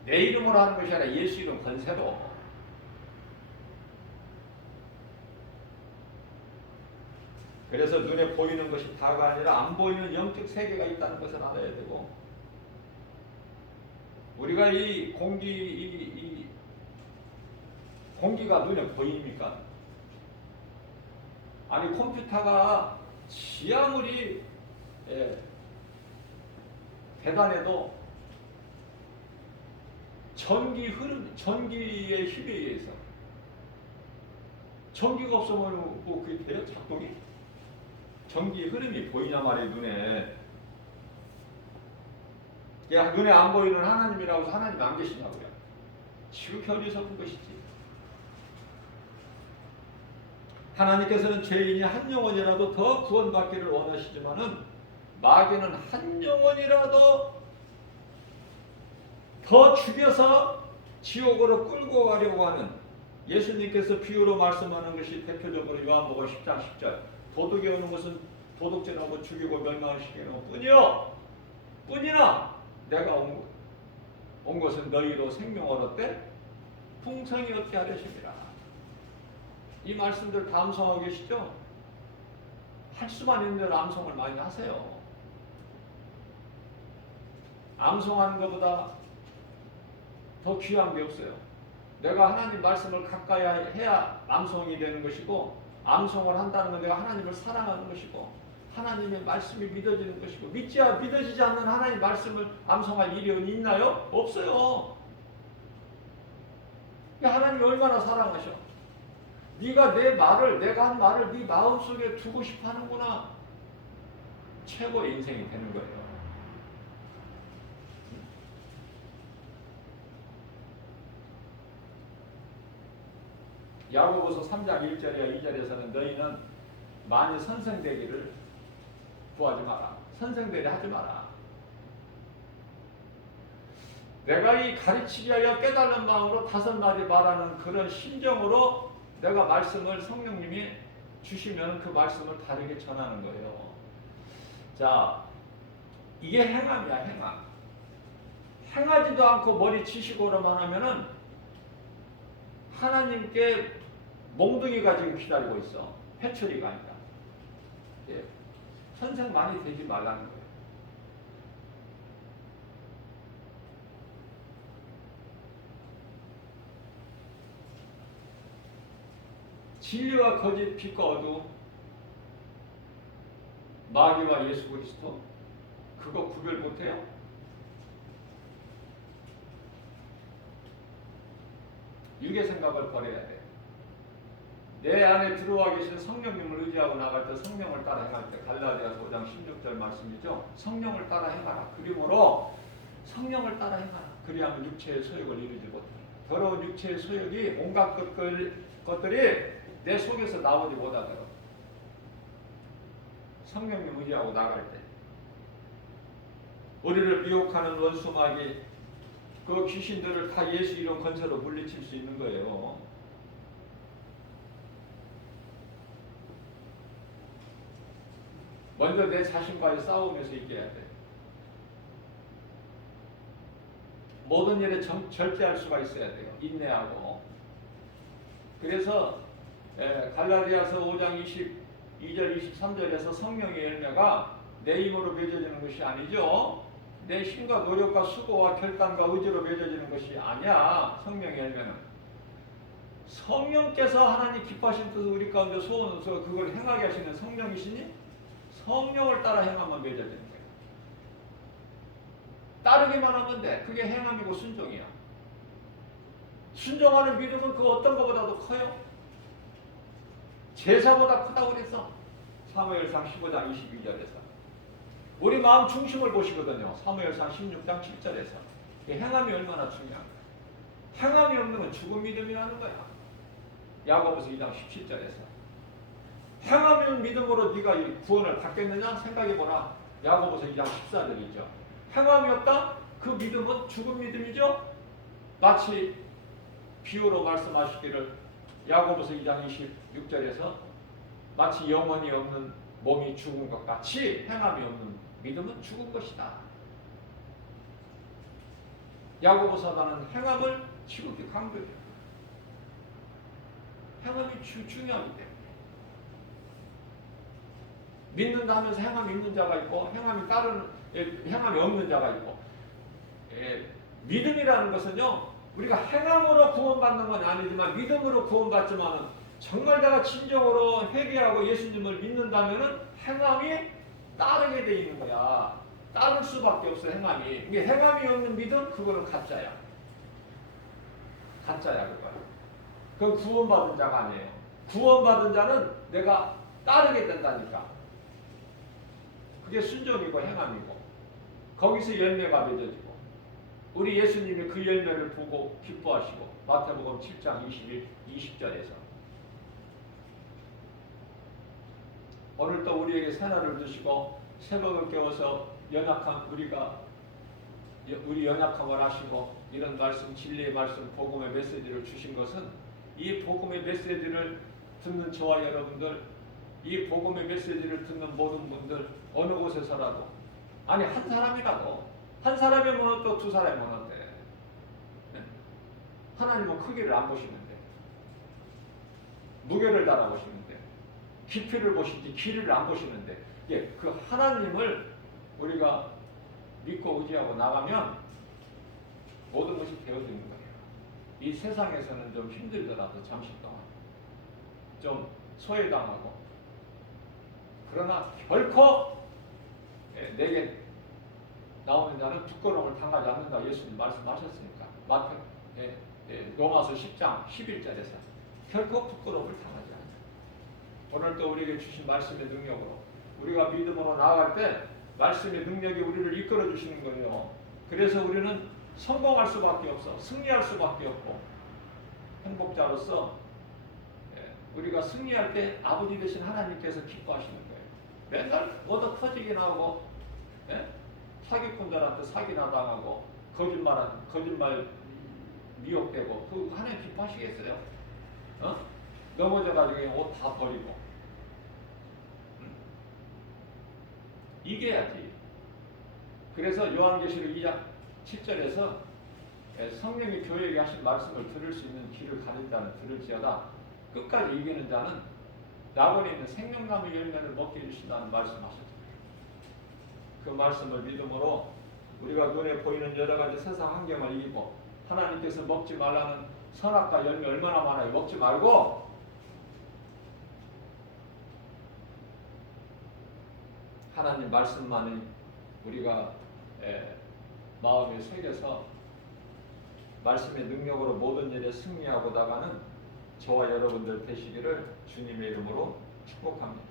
내 이름으로 하는 것이 아니라 예수 이름 권세로. 그래서 눈에 보이는 것이 다가 아니라 안 보이는 영적 세계가 있다는 것을 알아야 되고, 우리가 이 공기가 눈에 보입니까? 아니 컴퓨터가 아무리 대단해도 전기의 힘에 의해서, 전기가 없으면 뭐 그게 돼요? 작동이? 전기 흐름이 보이냐 말이에요. 눈에. 야, 눈에 안 보이는 하나님이라고 해서 하나님 안 계시냐고요. 지극히 어리석은 것이지. 하나님께서는 죄인이 한 영혼이라도 더 구원받기를 원하시지만은 마귀는 한 영혼이라도 더 죽여서 지옥으로 끌고 가려고 하는, 예수님께서 비유로 말씀하는 것이 대표적으로 요한복음 10장 10절, 도둑이 오는 것은 도둑질하고 죽이고 멸망시키는 뿐이나 내가 온 것은 너희로 생명을 얻되 풍성히 얻게 하려심이라. 이 말씀들 다 암송하고 계시죠? 할 수만 있는 대로 암송을 많이 하세요. 암송하는 것보다 더 귀한 게 없어요. 내가 하나님 말씀을 가까이 해야 암송이 되는 것이고, 암송을 한다는 건 내가 하나님을 사랑하는 것이고, 하나님의 말씀이 믿어지는 것이고, 믿어지지 않는 하나님 말씀을 암송할 일이 있나요? 없어요. 하나님이 얼마나 사랑하셔. 네가 내가 한 말을 네 마음속에 두고 싶어 하는구나. 최고의 인생이 되는 거예요. 야고보서 3장 1절이야 2절에서는 너희는 많이 선생되기를 구하지 마라. 선생되려 하지 마라. 내가 이 가르치기 위하여 깨달은 마음으로 5마디 말하는 그런 심정으로 내가 말씀을 성령님이 주시면 그 말씀을 다르게 전하는 거예요. 자, 이게 행함이야, 행함. 행하지도 않고 머리 치시고로만 하면은 하나님께 몽둥이가 지금 기다리고 있어. 회초리가 아니라. 예. 선생 많이 되지 말라는 거예요. 진리와 거짓, 빛과 어두움, 마귀와 예수 그리스도, 그거 구별 못해요? 육의 생각을 버려야 돼요. 내 안에 들어와 계신 성령님을 의지하고 나갈 때, 성령을 따라 행할 때, 갈라디아서 5장 16절 말씀이죠. 성령을 따라 행하라. 그러므로 성령을 따라 행하라. 그리하면 육체의 소욕을 이루지 못하라. 더러운 육체의 소욕이 온갖 것들이 내 속에서 나오지 못하도록 성령님 의지하고 나갈 때, 우리를 미혹하는 원수 마귀, 그 귀신들을 다 예수 이름 건설로 물리칠 수 있는 거예요. 먼저 내 자신과의 싸움에서 이겨야 돼. 모든 일에 절제할 수가 있어야 돼요. 인내하고. 그래서 갈라디아서 5장 22절 23절에서 성령의 열매가 내 힘으로 맺어지는 것이 아니죠. 내 힘과 노력과 수고와 결단과 의지로 맺어지는 것이 아니야. 성령의 열매는 성령께서 하나님 기뻐하신 뜻을 우리 가운데 소원해서 그걸 행하게 하시는 성령이시니 성령을 따라 행하면 맺어지는 거예요. 따르기만 하면 돼. 그게 행함이고 순종이야. 순종하는 믿음은 그 어떤 것보다도 커요. 제사보다 크다고 그랬어. 사무엘상 15장 22절에서. 우리 마음 중심을 보시거든요. 사무엘상 16장 7절에서. 행함이 얼마나 중요한가. 행함이 없는 건 죽은 믿음이라는 거야. 야고보서 2장 17절에서. 행함이 없는 믿음으로 네가 이 구원을 받겠느냐 생각해보라. 야고보서 2장 14절이죠. 행함이 없다? 그 믿음은 죽은 믿음이죠. 마치 비유로 말씀하시기를 야고보서 2장 26절에서 마치 영혼이 없는 몸이 죽은 것 같이 행함이 없는 믿음은 죽은 것이다. 야고보서는 행함을 지극히 강조해요. 행함이 중요하기 때문에. 믿는다 하면서 행함이 있는 자가 있고 행함이 없는 자가 있고, 믿음이라는 것은요, 우리가 행함으로 구원받는 건 아니지만 믿음으로 구원받지만은 정말 내가 진정으로 회개하고 예수님을 믿는다면은 행함이 따르게 돼 있는 거야. 따를 수밖에 없어. 행함이. 이게 행함이 없는 믿음, 그거는 가짜야. 가짜야 그거. 그건 구원받은 자가 아니에요. 구원받은 자는 내가 따르게 된다니까. 그게 순종이고 행함이고 거기서 열매가 맺어지고 우리 예수님이 그 열매를 보고 기뻐하시고 마태복음 7장 20절에서 오늘 또 우리에게 새날을 주시고 새벽을 깨워서 연약한 우리 연약함을 아시고 이런 말씀 진리의 말씀 복음의 메시지를 주신 것은 이 복음의 메시지를 듣는 저와 여러분들 이 복음의 메시지를 듣는 모든 분들 어느 곳에서라도 아니 한 사람이라도 한 사람이면 또 두 사람이면 돼. 하나님은 크기를 안 보시는데 무게를 달아보시는데 깊이를 보시지 길이를 안 보시는데 예, 그 하나님을 우리가 믿고 의지하고 나가면 모든 것이 되어지는 거예요. 이 세상에서는 좀 힘들더라도 잠시 동안 좀 소외당하고 그러나 결코 내게 나오는 자는 부끄러움을 당하지 않는다 예수님 말씀하셨으니까 로마서 10장 11절에서 결코 부끄러움을 당하지 않는다. 오늘 또 우리에게 주신 말씀의 능력으로 우리가 믿음으로 나아갈 때 말씀의 능력이 우리를 이끌어 주시는 거예요. 그래서 우리는 성공할 수밖에 없어. 승리할 수밖에 없고 행복자로서 우리가 승리할 때 아버지 되신 하나님께서 기뻐하시는 거예요. 맨날 얻어 터지게 나오고 사기꾼들한테 사기나 당하고 거짓말 미혹되고 그 하나님 기뻐하시겠어요? 넘어져가지고 옷 다 버리고 이겨야지. 그래서 요한계시록 2장 7절에서 성령이 교회에게 하신 말씀을 들을 수 있는 귀를 가진 자는 들을지어다. 끝까지 이기는 자는 낙원에 있는 생명나무 열매를 먹게 해주신다는 말씀하셨습니다. 그 말씀을 믿음으로 우리가 눈에 보이는 여러 가지 세상 환경을 이기고 하나님께서 먹지 말라는 선악과 열매 얼마나 많아요. 먹지 말고 하나님 말씀만이 우리가 마음에 새겨서 말씀의 능력으로 모든 일에 승리하고 나가는 저와 여러분들 되시기를 주님의 이름으로 축복합니다.